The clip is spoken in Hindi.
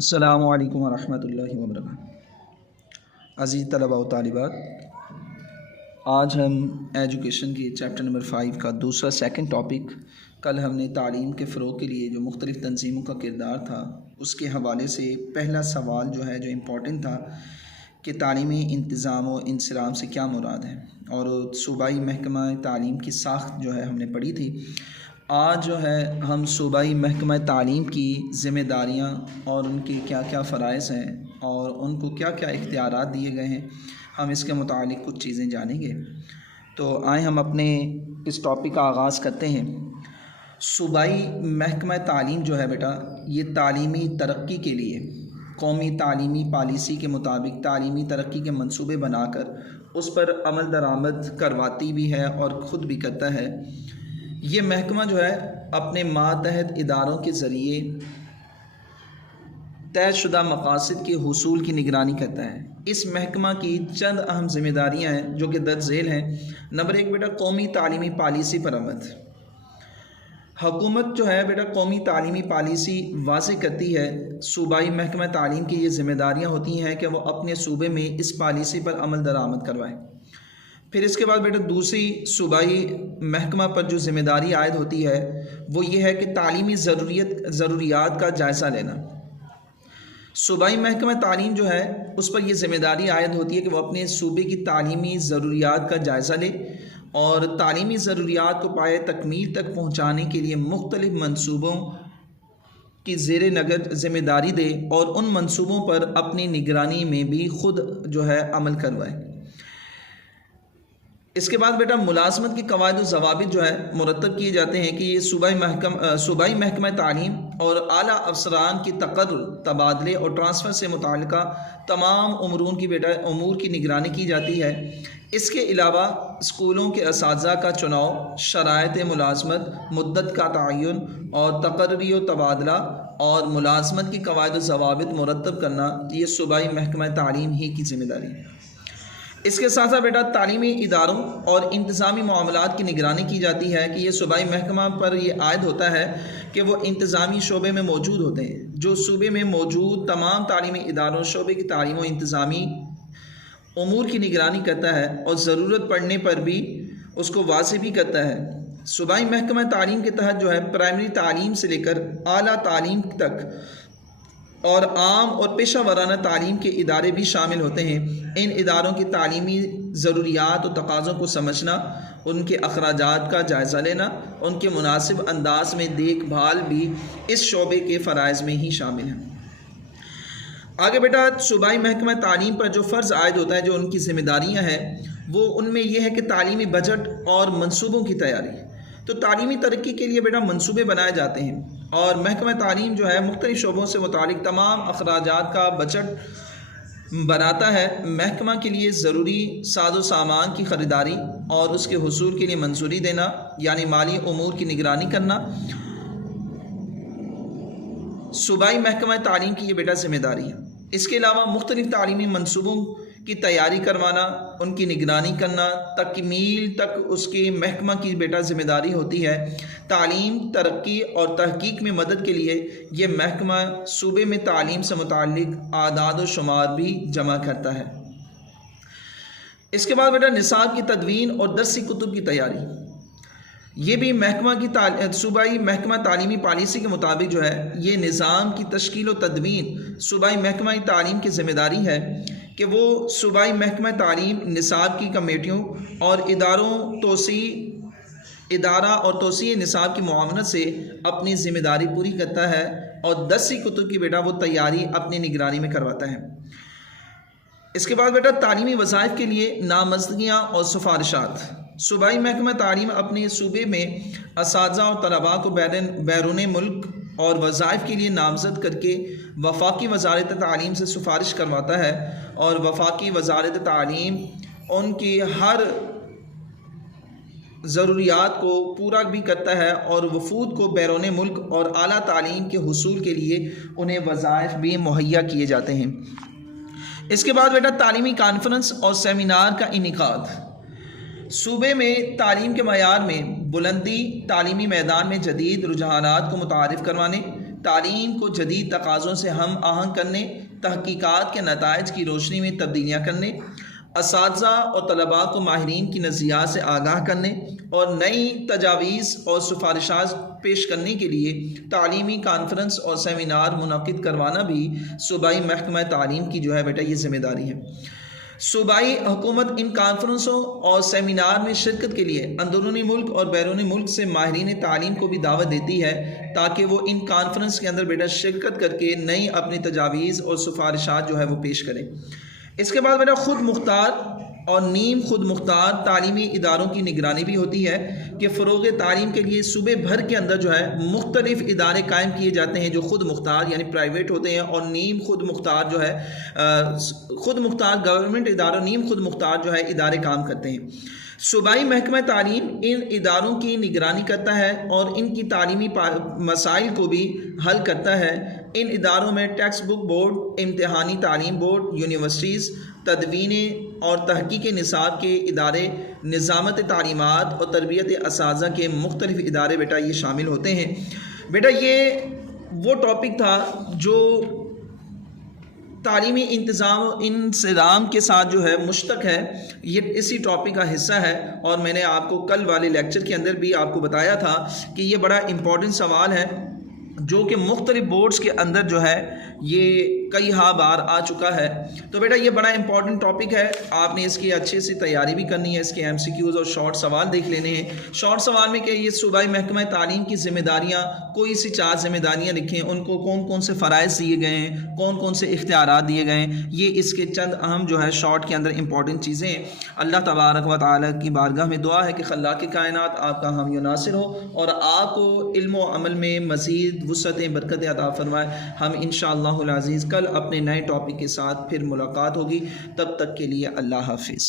अस्सलामु अलैकुम वरहमतुल्लाहि वबरकातुहू। अज़ीज़ तलबा व तालिबात, आज हम एजुकेशन के चैप्टर नंबर 5 का दूसरा सेकंड टॉपिक, कल हमने तालीम के फ़रोग़ के लिए जो मुख्तलिफ़ तंजीमों का किरदार था उसके हवाले से पहला सवाल जो है, जो इम्पोर्टेंट था कि तालीमी इंतज़ाम व इंसराम से क्या मुराद है, और सूबाई महकमा तालीम की साख्त जो है हमने पढ़ी थी। आज जो है हम सूबाई महकमा तालीम की ज़िम्मेदारियाँ और उनके क्या क्या फ़राइज़ हैं और उनको क्या क्या इख्तियारात दिए गए हैं, हम इसके मुतालिक कुछ चीज़ें जानेंगे। तो आए हम अपने इस टॉपिक का आगाज़ करते हैं। सूबाई महकमा तालीम जो है बेटा, ये तालीमी तरक्की के लिए कौमी तालीमी पॉलिसी के मुताबिक तालीमी तरक्की के मंसूबे बनाकर उस पर अमल दरामद करवाती भी है और ख़ुद भी करता है। ये महकमा जो है अपने मातहत इदारों के ज़रिए तयशुदा मकासद के हुसूल की निगरानी करता है। इस महकमा की चंद अहम ज़िम्मेदारियाँ हैं जो कि दर्ज झेल हैं। नंबर 1 बेटा, कौमी तालीमी पॉलिसी पर अमल। हुकूमत जो है बेटा कौमी तालीमी पॉलिसी वाज़े करती है। सूबाई महकमा तालीम की ये ज़िम्मेदारियाँ होती हैं कि वह अपने सूबे में इस पॉलिसी पर अमल दरामद करवाए। फिर इसके बाद बेटा दूसरी सूबाई महकमा पर जो ज़िम्मेदारी आयद होती है वो ये है कि तालीमी ज़रूरियात का जायज़ा लेना। सूबाई महकमा तालीम जो है उस पर यह ज़िम्मेदारी आयद होती है कि वह अपने सूबे की तालीमी ज़रूरियात का जायज़ा ले और तालीमी ज़रूरियात को पाए तकमील तक पहुँचाने के लिए मुख्तलिफ़ मनसूबों की ज़ेरे नगर ज़िम्मेदारी दे और उन मनसूबों पर अपनी निगरानी में भी ख़ुद जो है अमल करवाए। इसके बाद बेटा मुलाजमत की कवायद व ज़वाबित जो है मुरतब किए जाते हैं कि ये सूबाई महकमा तालीम और आला अफसरान की तकर्रुर, तबादले और ट्रांसफ़र से मुताल्लिक़ा तमाम उमूर की निगरानी की जाती है। इसके अलावा स्कूलों के असातिज़ा का चुनाव, शराइत मुलाजमत, मुद्दत का तयन और तकर्री व तबादला और मुलाजमत की कवायद व ज़वाबित मुरतब करना, ये सूबाई महकमा तालीम ही की ज़िम्मेदारी है। इसके साथ साथ बेटा तालीमी इदारों और इंतज़ामी मामलात की निगरानी की जाती है कि ये सूबाई महकमा पर यह आयद होता है कि वो इंतज़ामी शोबे में मौजूद होते हैं, जो सूबे में मौजूद तमाम तालीमी इदारों शोबे की तालीम व इंतज़ामी उमूर की निगरानी करता है और ज़रूरत पड़ने पर भी उसको वाज़े भी करता है। सूबाई महकमा तालीम के तहत जो है प्राइमरी तालीम से लेकर आला तालीम तक और आम और पेशा वराना तालीम के इदारे भी शामिल होते हैं। इन इदारों की तालीमी ज़रूरियात और तकाज़ों को समझना, उनके अखराजात का जायज़ा लेना, उनके मुनासिब अंदाज में देखभाल भी इस शोबे के फ़राइज़ में ही शामिल हैं। आगे बेटा सूबाई महकमा तालीम पर जो फ़र्ज़ आयद होता है, जो उनकी ज़िम्मेदारियाँ हैं, वो उनमें यह है कि तालीमी बजट और मनसूबों की तैयारी। तो तालीमी तरक्की के लिए बेटा मंसूबे बनाए जाते हैं और महकमा तालीम जो है मुख्तलिफ़ शोबों से मुतालिक तमाम अखराजात का बजट बनाता है। महकमा के लिए ज़रूरी साजो सामान की ख़रीदारी और उसके हुसूल के लिए मंजूरी देना, यानी माली उमूर की निगरानी करना, सूबाई महकमा तालीम की ये बेटा ज़िम्मेदारी है। इसके अलावा मुख्तलिफ़ तालीमी मंसूबों की तैयारी करवाना, उनकी निगरानी करना, तकमील तक उसकी महकमा की बेटा ज़िम्मेदारी होती है। तालीम, तरक्की और तहकीक में मदद के लिए ये महकमा सूबे में तालीम से मुताल्लिक़ आदाद व शुमार भी जमा करता है। इसके बाद बेटा निसाब की तदवीन और दरसी कुतुब की तैयारी, ये भी महकमा की सूबाई महकमा तालीमी पॉलिसी के मुताबिक जो है ये निज़ाम की तश्कील व तदवीन सूबाई महकमा तालीम की ज़िम्मेदारी है कि वो सूबाई महकमा तालीम निसाब की कमेटियों और इदारा और तोसी निसाब की मुआवनत से अपनी ज़िम्मेदारी पूरी करता है और दरसी कुतुब की बेटा वो तैयारी अपनी निगरानी में करवाता है। इसके बाद बेटा तालीमी वज़ाइफ के लिए नामज़दगियाँ और सिफारिशात, सूबाई महकमा तालीम अपने सूबे में असातिज़ा और तलबा को बैरून मुल्क और वज़ाइफ के लिए नामज़द करके वफाकी वज़ारत तालीम से सिफारिश करवाता है और वफाकी वज़ारत तालीम उनकी हर ज़रूरियात को पूरा भी करता है और वफूद को बैरून मुल्क और आला तालीम के हुसूल के लिए उन्हें वज़ाइफ भी मुहैया किए जाते हैं। इसके बाद बेटा तालीमी कॉन्फ्रेंस और सेमिनार का इनेकाद, सूबे में तालीम के मयार में बुलंदी, तालीमी मैदान में जदीद रुझानात को मुतारिफ़ करवाने, तालीम को जदीद तकाज़ों से हम आहंग करने, तहकीकात के नताइज की रोशनी में तब्दीलियाँ करने, असातिज़ा और तलबा को माहिरीन की नज़रियात से आगाह करने और नई तजावीज़ और सिफारिशात पेश करने के लिए तालीमी कॉन्फ्रेंस और सेमिनार मुनक़िद करवाना भी सूबाई महकमा तालीम की जो है बेटा ये ज़िम्मेदारी है। सूबाई हुकूमत इन कॉन्फ्रेंसों और सेमिनार में शिरकत के लिए अंदरूनी मुल्क और बैरूनी मुल्क से माहिरीन तालीम को भी दावत देती है ताकि वो इन कॉन्फ्रेंस के अंदर बेटा शिरकत करके नई अपनी तजावीज़ और सिफारिशात जो है वो पेश करें। इसके बाद बेटा ख़ुद मुख्तार और नीम खुद मुख्तार तालीमी इदारों की निगरानी भी होती है कि फ़रोग़ तालीम के लिए सूबे भर के अंदर जो है मुख्तलिफ़ इदारे कायम किए जाते हैं जो ख़ुद मुख्तार यानी प्राइवेट होते हैं, और नीम खुद मुख्तार जो है ख़ुद मुख्तार गवर्नमेंट इदारों नीम खुद मुख्तार जो है इदारे काम करते हैं। सूबाई महकमा तालीम इन इदारों की निगरानी करता है और इनकी तालीमी मसाइल को भी हल करता है। इन इदारों में टेक्स्ट बुक बोर्ड, इम्तहानी तालीम बोर्ड, यूनिवर्सिटीज़, तदवीन और तहकीक निसाब के इदारे, निज़ामत तालीमात और तरबियत असातिज़ा के मुख्तलिफ़ इदारे बेटा ये शामिल होते हैं। बेटा ये वो टॉपिक था जो तालीमी इंतज़ाम के साथ जो है मुश्तक है, ये इसी टॉपिक का हिस्सा है। और मैंने आपको कल वाले लेक्चर के अंदर भी आपको बताया था कि ये बड़ा इम्पोर्टेंट सवाल है जो कि मुख्तलिफ बोर्ड्स के अंदर जो है ये कई बार आ चुका है। तो बेटा ये बड़ा इंपॉर्टेंट टॉपिक है, आपने इसकी अच्छे से तैयारी भी करनी है। इसके MCQs और शॉर्ट सवाल देख लेने हैं। शॉर्ट सवाल में क्या ये सूबाई महकमा तालीम की ज़िम्मेदारियाँ, कोई सी 4 ज़िम्मेदारियाँ लिखें, उनको कौन कौन से फ़राइज़ दिए गए हैं, कौन कौन से इख्तियारात दिए गए हैं, ये इसके चंद अहम जो है शॉर्ट के अंदर इंपॉर्टेंट चीज़ें हैं। अल्लाह तबारक व तआला की बारगाह में दुआ है कि खल्लाक़ कायनात आपका हामी नासिर हो और आपको इल्म व अमल में मज़ीद वुसअतें बरकतें अता फ़रमाए। हम इंशाअल्लाहुल अज़ीज़ कल अपने नए टॉपिक के साथ फिर मुलाकात होगी। तब तक के लिए अल्लाह हाफ़िज़।